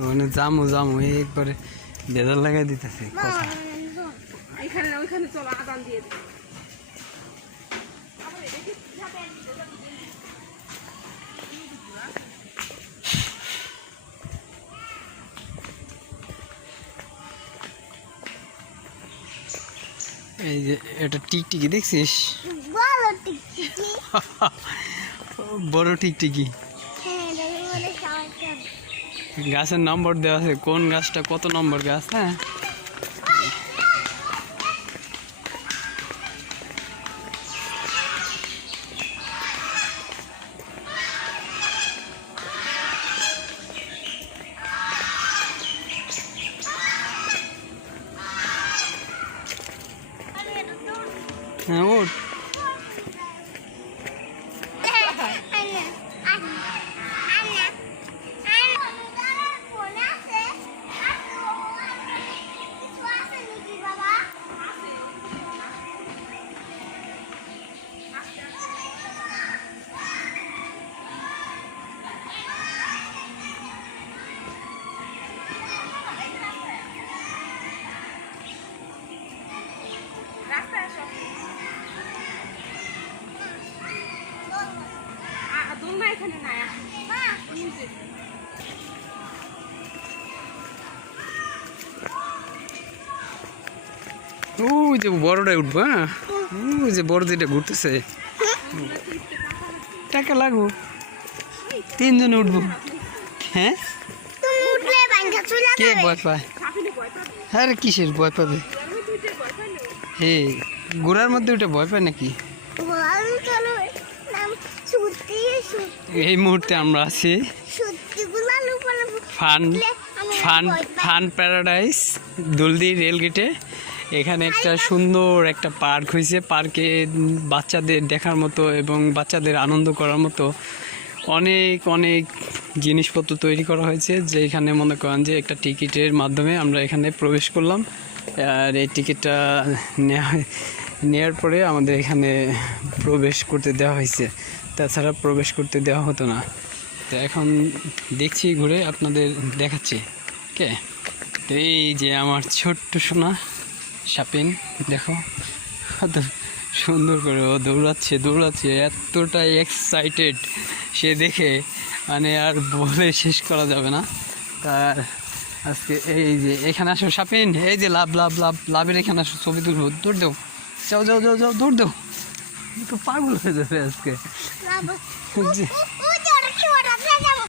মানে জামু জামু একবারে বেজার লাগাই দিতেছে এই যে এটা টিকটিকি দেখছিস বড় টিকটিকি গাছের নম্বর দেওয়া আছে কোন গাছটা কত নম্বর গাছ হ্যাঁ হ্যাঁ ওঠ ওই যে বড়টাই উঠবো হ্যাঁ ওই যে বড় যেটা ঘুরতেছে টাকা লাগবো তিনজনে উঠবো হ্যাঁ কে ভয় পায় হ্যাঁ রে কিসের ভয় পাবে হে গোড়ার মধ্যে ওটা ভয় পায় নাকি এই মুহূর্তে আমরা আছি ফান ফান ফান প্যারাডাইস দলদি রেলগেটে এখানে একটা সুন্দর একটা পার্ক হয়েছে পার্কে বাচ্চাদের দেখার মতো এবং বাচ্চাদের আনন্দ করার মতো অনেক অনেক জিনিসপত্র তৈরি করা হয়েছে যে এখানে মনে করেন যে একটা টিকিটের মাধ্যমে আমরা এখানে প্রবেশ করলাম আর এই টিকিটটা নেওয়ার পরে আমাদের এখানে প্রবেশ করতে দেওয়া হয়েছে তাছাড়া প্রবেশ করতে দেওয়া হতো না তো এখন দেখছি ঘুরে আপনাদের দেখাচ্ছি কে এই যে আমার ছোট্ট সোনা শাপিন দেখো কত সুন্দর করে ও দৌড়াচ্ছে এতটাই এক্সাইটেড সে দেখে মানে আর বলে শেষ করা যাবে না তার আজকে এই যে এখানে আসো শাপিন এই যে লাভের এখানে আসো ছবি তুলবো দৌড় দেও যাও দৌড় দেও তো পাগল হয়ে যাবে আজকে